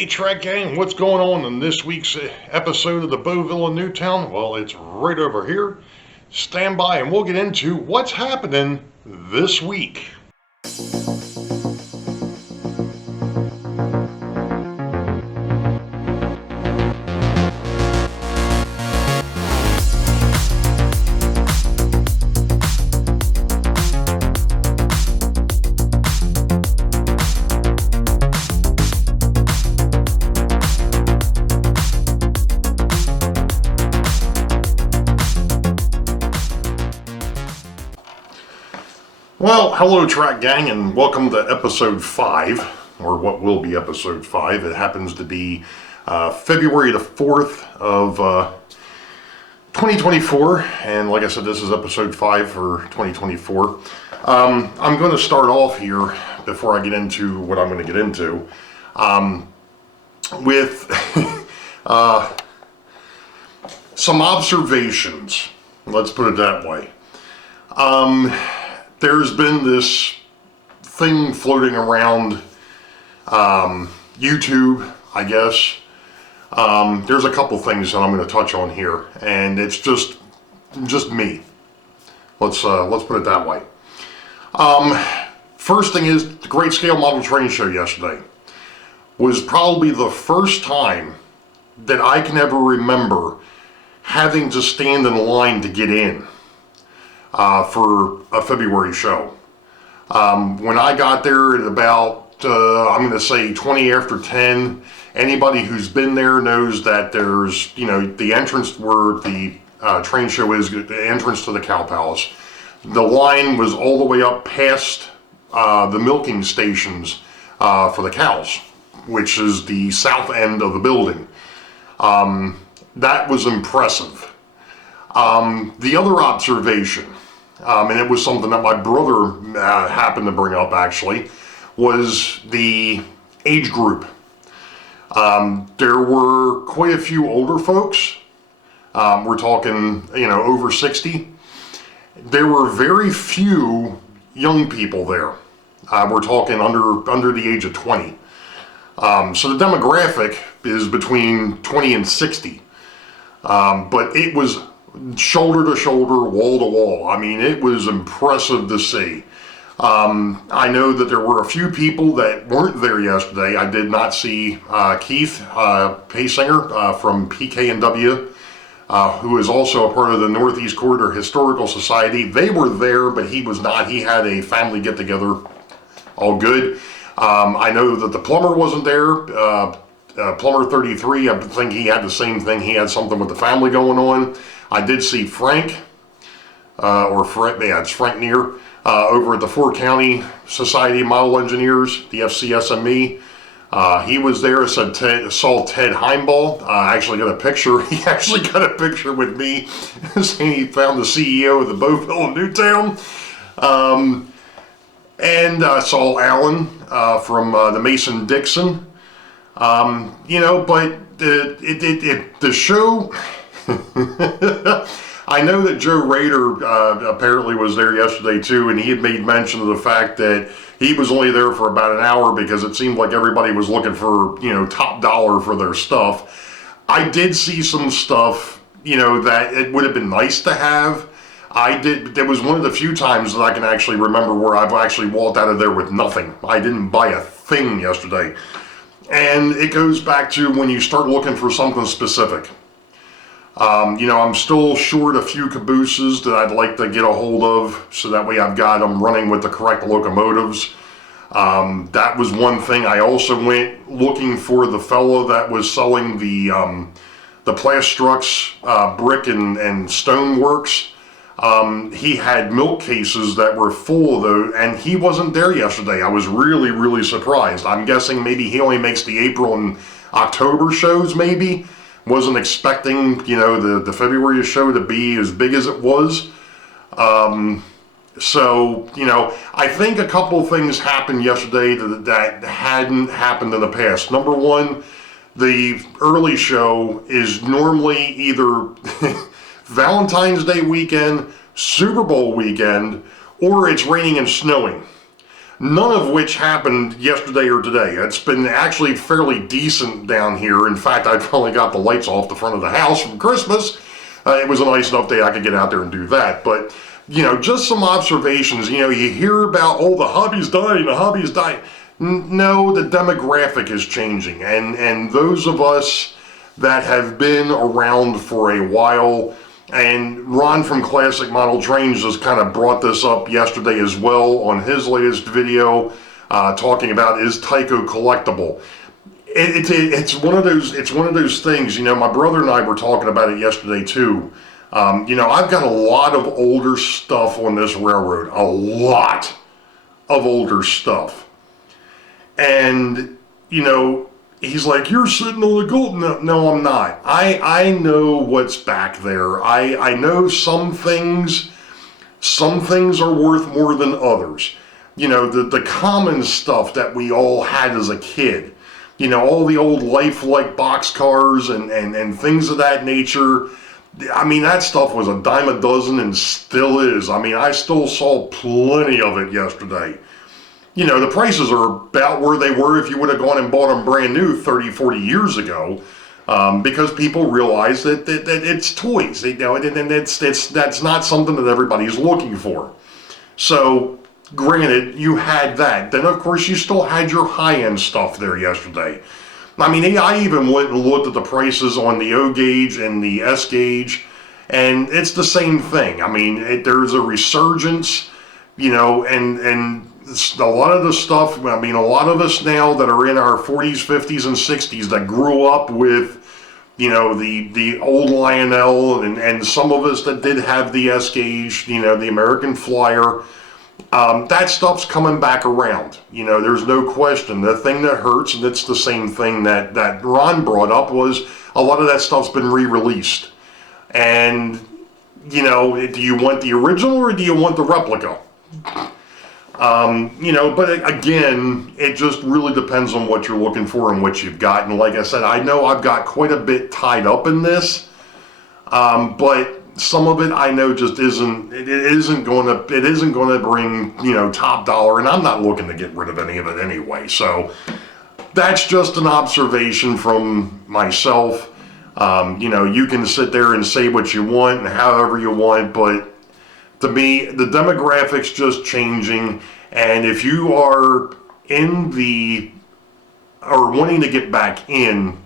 Hey Trek Gang, what's going on in this week's episode of the Boeville in Newtown? Well, it's right over here. Stand by and we'll get into what's happening this week. Well, hello Track Gang, and welcome to episode 5, or what will be episode 5. It happens to be February the 4th of 2024, and like I said, this is episode 5 for 2024. I'm going to start off here, before I get into what I'm going to get into, with some observations. Let's put it that way. There's been this thing floating around YouTube, I guess. There's a couple things that I'm going to touch on here, and it's just me. Let's put it that way. First thing is, the Great Scale Model Train Show yesterday was probably the first time that I can ever remember having to stand in line to get in. For a February show. When I got there at about, I'm going to say 20 after 10, anybody who's been there knows that there's, the entrance where the train show is, the entrance to the Cow Palace. The line was all the way up past the milking stations for the cows, which is the south end of the building. That was impressive. The other observation, and it was something that my brother happened to bring up actually, was the age group. There were quite a few older folks. We're talking, over 60. There were very few young people there. We're talking under the age of 20. So the demographic is between 20 and 60. But it was shoulder to shoulder, wall to wall. I mean, it was impressive to see. I know that there were a few people that weren't there yesterday. I did not see Keith Paysinger from PK&W, who is also a part of the Northeast Corridor Historical Society. They were there, but he was not. He had a family get-together. All good. I know that the plumber wasn't there. Plumber 33, I think he had the same thing. He had something with the family going on. I did see Frank, it's Frank Neer, over at the 4 County Society of Model Engineers, the FCSME. He was there. Saw Ted Heimball. I actually got a picture. He actually got a picture with me saying he found the CEO of the Boeville in Newtown. And I saw Alan from the Mason-Dixon. But the show, I know that Joe Rader apparently was there yesterday too, and he had made mention of the fact that he was only there for about an hour because it seemed like everybody was looking for, top dollar for their stuff. I did see some stuff, that it would have been nice to have. There was one of the few times that I can actually remember where I've actually walked out of there with nothing. I didn't buy a thing yesterday. And it goes back to when you start looking for something specific. I'm still short a few cabooses that I'd like to get a hold of, so that way I've got them running with the correct locomotives. That was one thing. I also went looking for the fellow that was selling the Plastrux brick and stone works. He had milk cases that were full of those, and he wasn't there yesterday. I was really, really surprised. I'm guessing maybe he only makes the April and October shows, maybe. Wasn't expecting, the February show to be as big as it was. I think a couple things happened yesterday that hadn't happened in the past. Number one, the early show is normally either Valentine's Day weekend, Super Bowl weekend, or it's raining and snowing. none of which happened yesterday or today. It's been actually fairly decent down here. In fact, I finally got the lights off the front of the house from Christmas. It was a nice enough day I could get out there and do that. But, you know, just some observations. You know, you hear about, oh, the hobby's dying, the hobby's dying. No, the demographic is changing. And those of us that have been around for a while, and Ron from Classic Model Trains just kind of brought this up yesterday as well on his latest video, talking about, is Tyco collectible? It's one of those things. You know, my brother and I were talking about it yesterday too. You know, I've got a lot of older stuff on this railroad, a lot of older stuff, and you know, he's like, you're sitting on the gold. No, I'm not. I know what's back there. I know some things are worth more than others. You know, the common stuff that we all had as a kid. You know, all the old lifelike boxcars and things of that nature. I mean, that stuff was a dime a dozen and still is. I mean, I still saw plenty of it yesterday. You know, the prices are about where they were if you would have gone and bought them brand new 30, 40 years ago, because people realize that it's toys. You know, and that's not something that everybody's looking for. So, granted, you had that. Then, of course, you still had your high-end stuff there yesterday. I mean, I even went and looked at the prices on the O gauge and the S gauge, and it's the same thing. I mean, there's a resurgence, you know, and a lot of the stuff, I mean, a lot of us now that are in our 40s, 50s, and 60s that grew up with, you know, the old Lionel, and some of us that did have the S gauge, you know, the American Flyer, that stuff's coming back around. You know, there's no question. The thing that hurts, and it's the same thing that Ron brought up, was a lot of that stuff's been re-released. And, you know, do you want the original or do you want the replica? You know, but again, it just really depends on what you're looking for and what you've got. And like I said, I know I've got quite a bit tied up in this, but some of it I know just isn't going to bring, you know, top dollar, and I'm not looking to get rid of any of it anyway. So that's just an observation from myself. You know, you can sit there and say what you want and however you want, but to me, the demographic's just changing, and if you are wanting to get back in,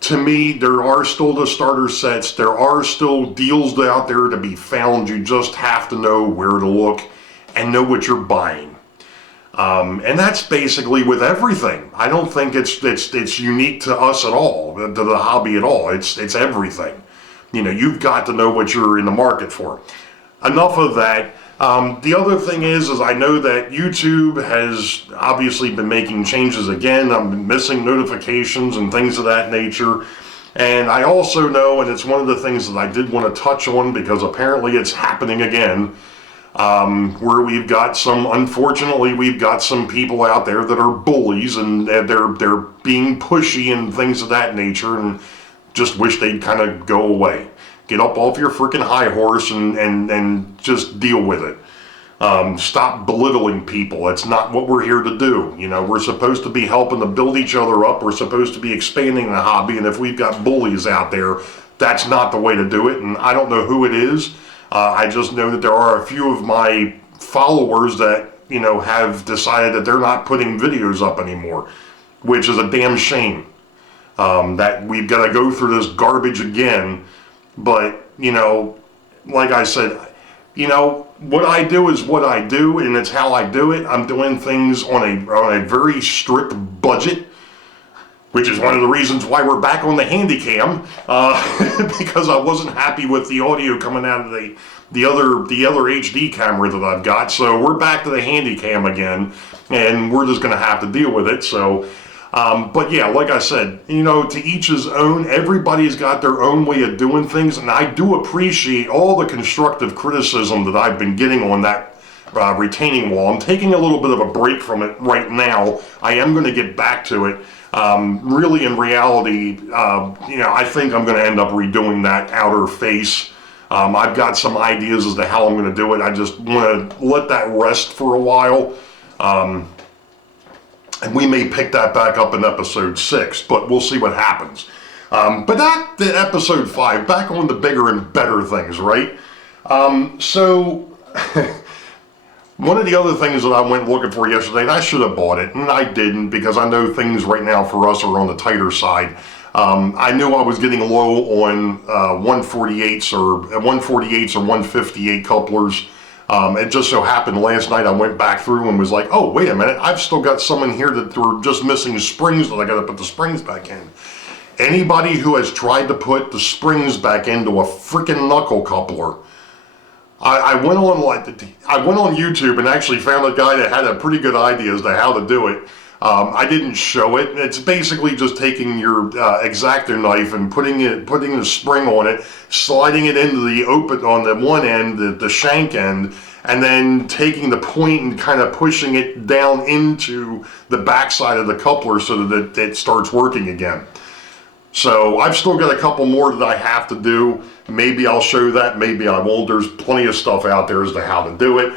to me, there are still the starter sets. There are still deals out there to be found. You just have to know where to look and know what you're buying. And that's basically with everything. I don't think it's unique to us at all, to the hobby at all. It's everything. You know, you've got to know what you're in the market for. Enough of that. The other thing is I know that YouTube has obviously been making changes again. I've been missing notifications and things of that nature. And I also know, and it's one of the things that I did want to touch on because apparently it's happening again, where unfortunately we've got some people out there that are bullies and they're being pushy and things of that nature, and just wish they'd kind of go away. Get up off your freaking high horse and just deal with it. Stop belittling people. That's not what we're here to do. You know, we're supposed to be helping to build each other up. We're supposed to be expanding the hobby, and if we've got bullies out there, that's not the way to do it. And I don't know who it is. I just know that there are a few of my followers that, you know, have decided that they're not putting videos up anymore, which is a damn shame. That we've got to go through this garbage again. But, you know, like I said, you know, what I do is what I do, and it's how I do it. I'm doing things on a very strict budget, which is one of the reasons why we're back on the Handycam, because I wasn't happy with the audio coming out of the other HD camera that I've got. So we're back to the Handycam again, and we're just going to have to deal with it. So. But yeah, like I said, you know, to each his own. Everybody's got their own way of doing things, and I do appreciate all the constructive criticism that I've been getting on that retaining wall. I'm taking a little bit of a break from it right now. I am going to get back to it. Really, in reality, you know, I think I'm going to end up redoing that outer face. I've got some ideas as to how I'm going to do it. I just want to let that rest for a while. And we may pick that back up in episode 6, but we'll see what happens. But that, the episode 5, back on the bigger and better things, right? So, one of the other things that I went looking for yesterday, and I should have bought it, and I didn't, because I know things right now for us are on the tighter side. I knew I was getting low on 148s or 158 couplers. It just so happened last night I went back through and was like, oh, wait a minute, I've still got some in here that were just missing springs that I got to put the springs back in. Anybody who has tried to put the springs back into a freaking knuckle coupler, I went on YouTube and actually found a guy that had a pretty good idea as to how to do it. I didn't show it. It's basically just taking your X-Acto knife and putting the spring on it, sliding it into the open on the one end, the shank end, and then taking the point and kind of pushing it down into the backside of the coupler so that it starts working again. So I've still got a couple more that I have to do. Maybe I'll show that, maybe I won't. There's plenty of stuff out there as to how to do it.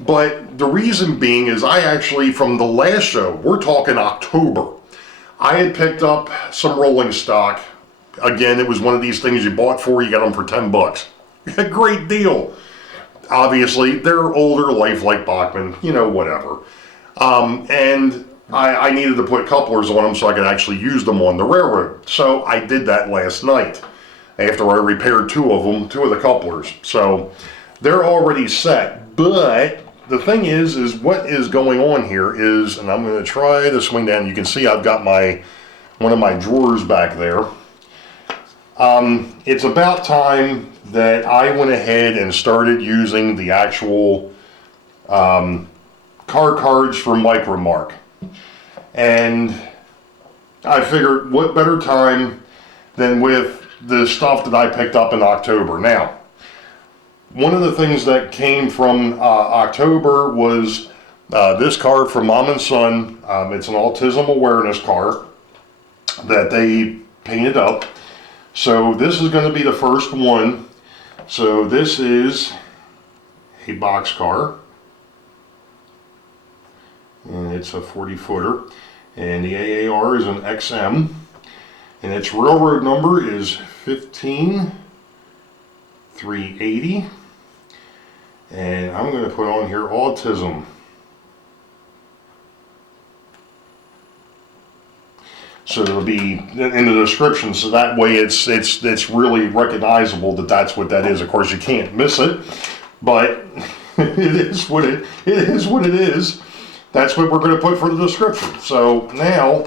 But the reason being is I actually, from the last show, we're talking October, I had picked up some rolling stock. Again, it was one of these things you bought for, you got them for 10 bucks. A great deal. Obviously, they're older, life like Bachman, you know, whatever. And I needed to put couplers on them so I could actually use them on the railroad. So I did that last night after I repaired two of the couplers. So they're already set, but the thing is what is going on here is, and I'm going to try to swing down. You can see I've got one of my drawers back there. It's about time that I went ahead and started using the actual car cards from Micromark. And I figured what better time than with the stuff that I picked up in October. Now, one of the things that came from October was this card from Mom and Son. It's an autism awareness card that they painted up. So this is going to be the first one. So this is a box car. And it's a 40-footer. And the AAR is an XM. And its railroad number is 15380. And I'm going to put on here autism. So it'll be in the description, so that way it's really recognizable that that's what that is. Of course, you can't miss it, but it is what it is. That's what we're going to put for the description. So now,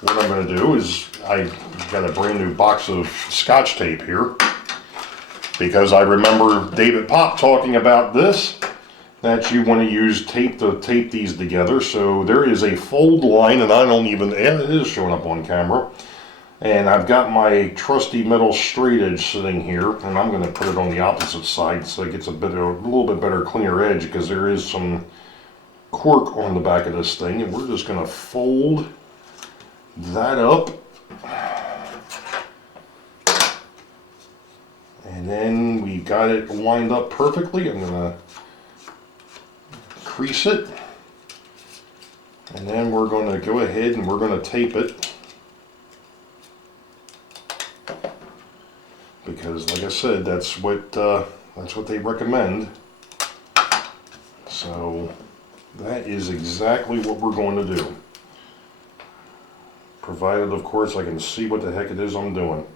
what I'm going to do is I've got a brand new box of Scotch tape here, because I remember David Pop talking about this, that you want to use tape to tape these together. So there is a fold line, and I don't even, yeah, it is showing up on camera. And I've got my trusty metal straight edge sitting here, and I'm going to put it on the opposite side so it gets a little bit better, cleaner edge, because there is some cork on the back of this thing, and we're just going to fold that up. And then we got it lined up perfectly. I'm going to crease it, and then we're going to go ahead and we're going to tape it, because like I said, that's what they recommend. So that is exactly what we're going to do, provided of course I can see what the heck it is I'm doing.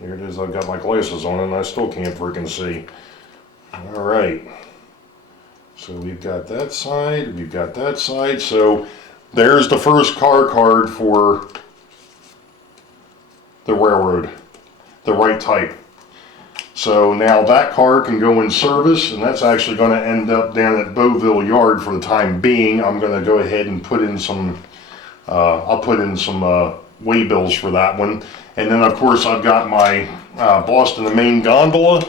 Here it is. I've got my glasses on and I still can't freaking see. Alright, so we've got that side, we've got that side. So there's the first car card for the railroad, the right type. So now that car can go in service, and that's actually going to end up down at Boeville Yard for the time being. I'm going to go ahead and put in some, I'll put in some way bills for that one. And then of course I've got my Boston and Maine gondola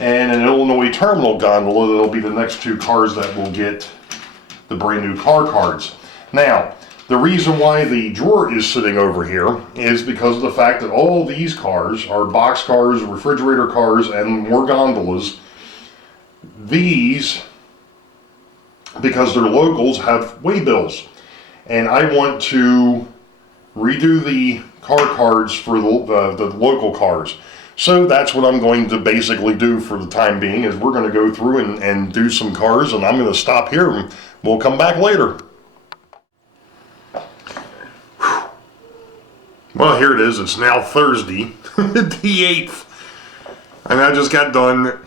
and an Illinois terminal gondola. That'll be the next two cars that will get the brand new car cards. Now, the reason why the drawer is sitting over here is because of the fact that all these cars are box cars, refrigerator cars, and more gondolas. These because their locals have way bills. And I want to redo the car cards for the local cars. So that's what I'm going to basically do for the time being, is we're going to go through and do some cars, and I'm going to stop here and we'll come back later. Well, here it is. It's now Thursday, the 8th. And I just got done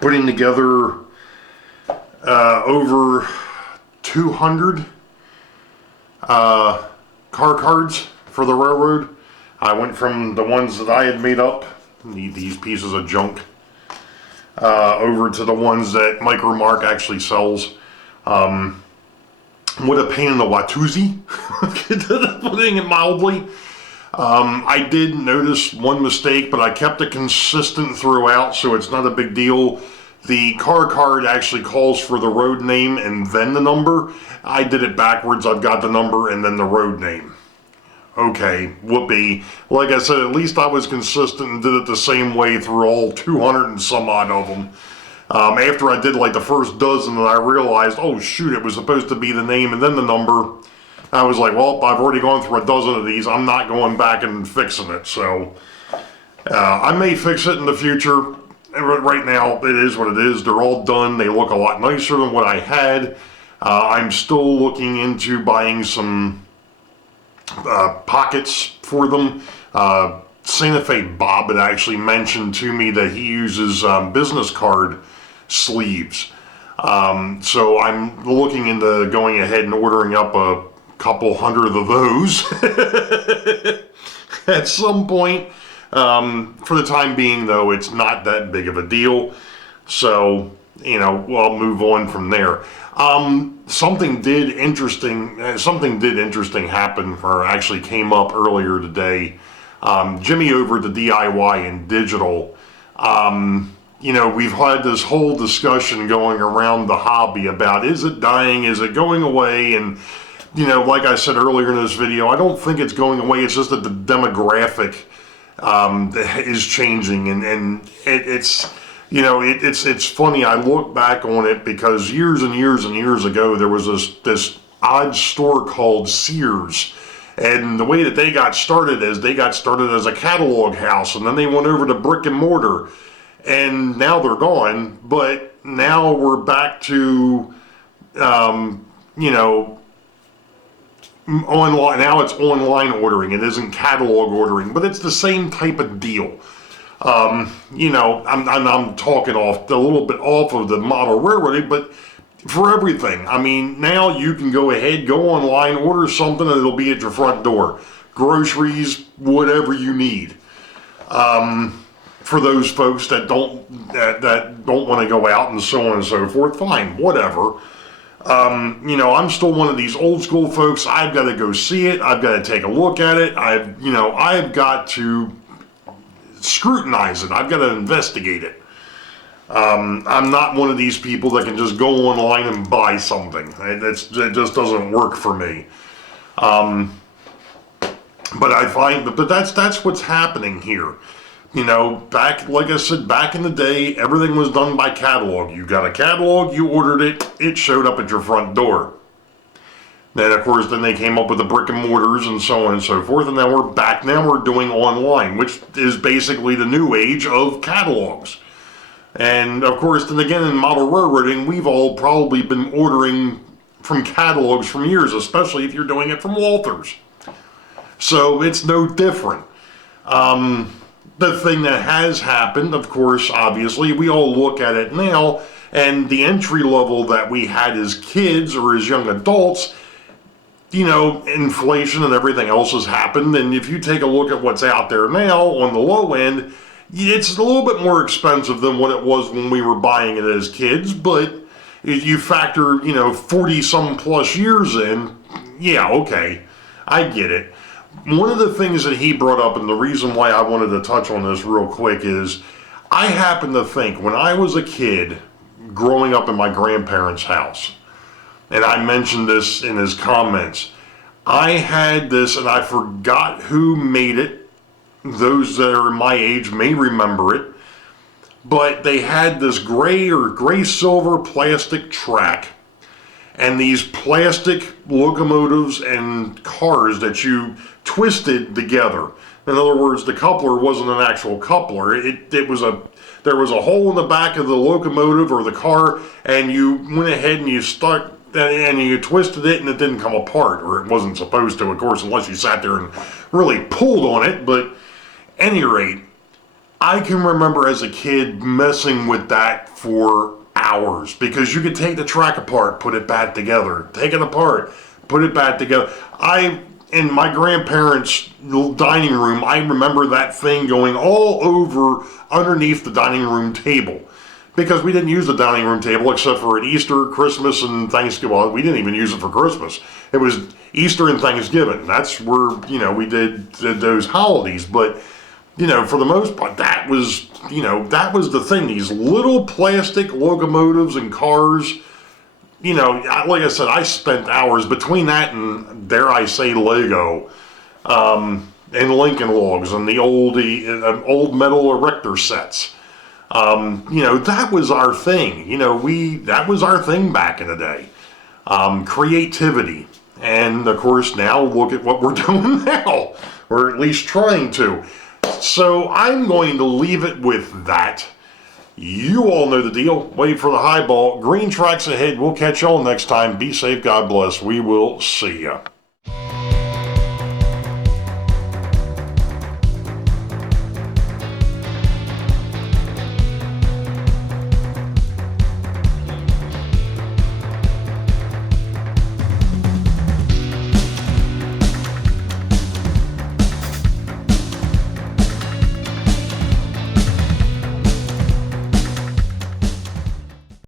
putting together over 200 car cards for the railroad. I went from the ones that I had made up, these pieces of junk, over to the ones that Micro Mark actually sells. What a pain in the Watusi, putting it mildly. I did notice one mistake, but I kept it consistent throughout, so it's not a big deal. The car card actually calls for the road name and then the number. I did it backwards. I've got the number and then the road name. Okay, whoopee. Like I said, at least I was consistent and did it the same way through all 200 and some odd of them. After I did like the first dozen, and I realized, oh shoot, it was supposed to be the name and then the number. I was like, well, I've already gone through a dozen of these. I'm not going back and fixing it. So I may fix it in the future. Right now, it is what it is. They're all done. They look a lot nicer than what I had. I'm still looking into buying some pockets for them. Santa Fe Bob had actually mentioned to me that he uses business card sleeves. So I'm looking into going ahead and ordering up a couple hundred of those at some point. For the time being, though, it's not that big of a deal. So, I'll move on from there. Something did interesting happen, or actually came up earlier today. Jimmy over at the DIY and Digital, we've had this whole discussion going around the hobby about, is it dying, is it going away? And, like I said earlier in this video, I don't think it's going away. It's just that the demographic is changing, and it's funny. I look back on it because years and years and years ago there was this odd store called Sears, and the way that they got started is they got started as a catalog house, and then they went over to brick and mortar, and now they're gone. But now we're back to online. Now it's online ordering. It isn't catalog ordering, but it's the same type of deal. I'm talking off a little bit off of the model railroading, but for everything. I mean, now you can go ahead, go online, order something, and it'll be at your front door. Groceries, whatever you need. For those folks that don't want to go out and so on and so forth, fine, whatever. I'm still one of these old school folks. I've got to go see it. I've got to take a look at it. I've got to scrutinize it. I've got to investigate it. I'm not one of these people that can just go online and buy something. It just doesn't work for me. But I find, but that's what's happening here. Like I said, back in the day, everything was done by catalog. You got a catalog, you ordered it, it showed up at your front door. Then, of course, then they came up with the brick and mortars and so on and so forth, and now we're back. Now we're doing online, which is basically the new age of catalogs. And, of course, then again, in model railroading, we've all probably been ordering from catalogs for years, especially if you're doing it from Walthers. So it's no different. The thing that has happened, of course, obviously, we all look at it now, and the entry level that we had as kids or as young adults, inflation and everything else has happened. And if you take a look at what's out there now on the low end, it's a little bit more expensive than what it was when we were buying it as kids. But if you factor, 40 some plus years in, yeah, okay, I get it. One of the things that he brought up, and the reason why I wanted to touch on this real quick, is I happen to think when I was a kid growing up in my grandparents' house, and I mentioned this in his comments, I had this, and I forgot who made it. Those that are my age may remember it. but they had this gray or gray silver plastic track and these plastic locomotives and cars that you twisted together. In other words, the coupler wasn't an actual coupler. There was a hole in the back of the locomotive or the car, and you went ahead and you stuck and you twisted it, and it didn't come apart, or it wasn't supposed to, of course, unless you sat there and really pulled on it. But at any rate, I can remember as a kid messing with that for hours, because you could take the track apart, put it back together, take it apart, put it back together. In my grandparents' dining room, I remember that thing going all over underneath the dining room table, because we didn't use the dining room table except for at Easter, Christmas, and Thanksgiving. Well, we didn't even use it for Christmas. It was Easter and Thanksgiving. That's where, we did those holidays. But, for the most part, that was the thing. These little plastic locomotives and cars, like I said, I spent hours between that and, dare I say, Lego, and Lincoln Logs and the old metal erector sets. That was our thing. That was our thing back in the day. Creativity. And of course, now look at what we're doing now, or at least trying to. So I'm going to leave it with that. You all know the deal. Wait for the high ball. Green tracks ahead. We'll catch y'all next time. Be safe. God bless. We will see ya.